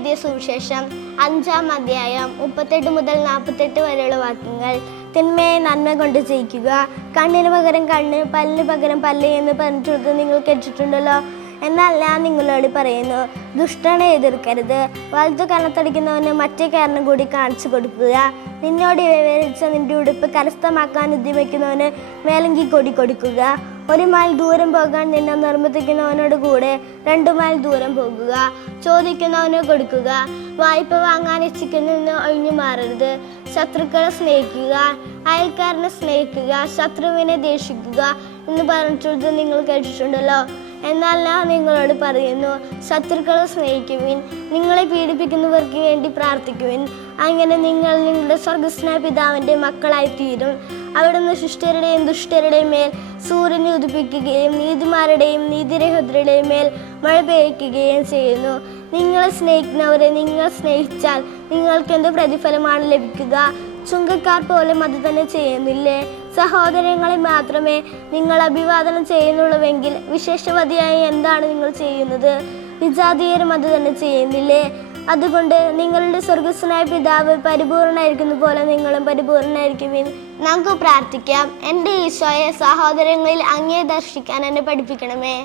എഴുതിയ സുവിശേഷം 5-ാം അധ്യായം 38 മുതൽ 48 വരെയുള്ള വാക്യങ്ങൾ. തിന്മയെ നന്മ കൊണ്ട് ജയിക്കുക. കണ്ണിന് പകരം കണ്ണ്, പല്ലിന് പകരം പല്ല് എന്ന് പറഞ്ഞിട്ടുള്ളത് നിങ്ങൾ കേട്ടിട്ടുണ്ടല്ലോ. എന്നാൽ ഞാൻ നിങ്ങളോട് പറയുന്നു, ദുഷ്ടനെ എതിർക്കരുത്. വലത്തു കരണത്തടിക്കുന്നവന് മറ്റേ കാരണം കൂടി കാണിച്ചു കൊടുക്കുക. നിന്നോട് വിവരിച്ച നിന്റെ ഉടുപ്പ് കരസ്ഥമാക്കാൻ ഉദ്യമിക്കുന്നവന് മേലങ്കി കൊടി കൊടുക്കുക. 1 മൈൽ ദൂരം പോകാൻ നിന്നെ നിർബന്ധിക്കുന്നവനോട് കൂടെ 2 മൈൽ ദൂരം പോകുക. ചോദിക്കുന്നവന് കൊടുക്കുക. വായ്പ വാങ്ങാൻ ഇച്ഛിക്കുന്നതിന് ഒഴിഞ്ഞു മാറരുത്. ശത്രുക്കളെ സ്നേഹിക്കുക, അയൽക്കാരനെ സ്നേഹിക്കുക, ശത്രുവിനെ ദേഷിക്കുക എന്ന് പറഞ്ഞിട്ടുള്ളത് നിങ്ങൾ കേട്ടിട്ടുണ്ടല്ലോ. എന്നാൽ ഞാൻ നിങ്ങളോട് പറയുന്നു, ശത്രുക്കളെ സ്നേഹിക്കുവിൻ, നിങ്ങളെ പീഡിപ്പിക്കുന്നവർക്ക് വേണ്ടി പ്രാർത്ഥിക്കുവിൻ. അങ്ങനെ നിങ്ങൾ നിങ്ങളുടെ സ്വർഗസ്നായ പിതാവിൻ്റെ മക്കളായി തീരും. അവിടുന്ന് ശിഷ്ടരുടെയും ദുഷ്ടരുടെയും മേൽ സൂര്യനെ ഉദിപ്പിക്കുകയും നീതിമാരുടെയും നീതിരഹിതരുടെയും മേൽ മഴ പെയ്യിക്കുകയും ചെയ്യുന്നു. നിങ്ങളെ സ്നേഹിക്കുന്നവരെ നിങ്ങൾ സ്നേഹിച്ചാൽ നിങ്ങൾക്ക് എന്ത് പ്രതിഫലമാണ് ലഭിക്കുക? ചുങ്കക്കാർ പോലും അത് തന്നെ ചെയ്യുന്നില്ലേ? സഹോദരങ്ങളെ മാത്രമേ നിങ്ങൾ അഭിവാദനം ചെയ്യുന്നുള്ളൂവെങ്കിൽ വിശേഷവതിയായി എന്താണ് നിങ്ങൾ ചെയ്യുന്നത്? വിജാതീയരും അത് തന്നെ ചെയ്യുന്നില്ലേ? അതുകൊണ്ട് നിങ്ങളുടെ സ്വർഗസ്വനായ പിതാവ് പരിപൂർണനായിരിക്കുന്ന പോലെ നിങ്ങളും പരിപൂർണനായിരിക്കുവിൻ. നമുക്ക് പ്രാർത്ഥിക്കാം. എൻ്റെ ഈശോയെ, സഹോദരങ്ങളിൽ അങ്ങയെ ദർശിക്കാൻ എന്നെ പഠിപ്പിക്കണമേ.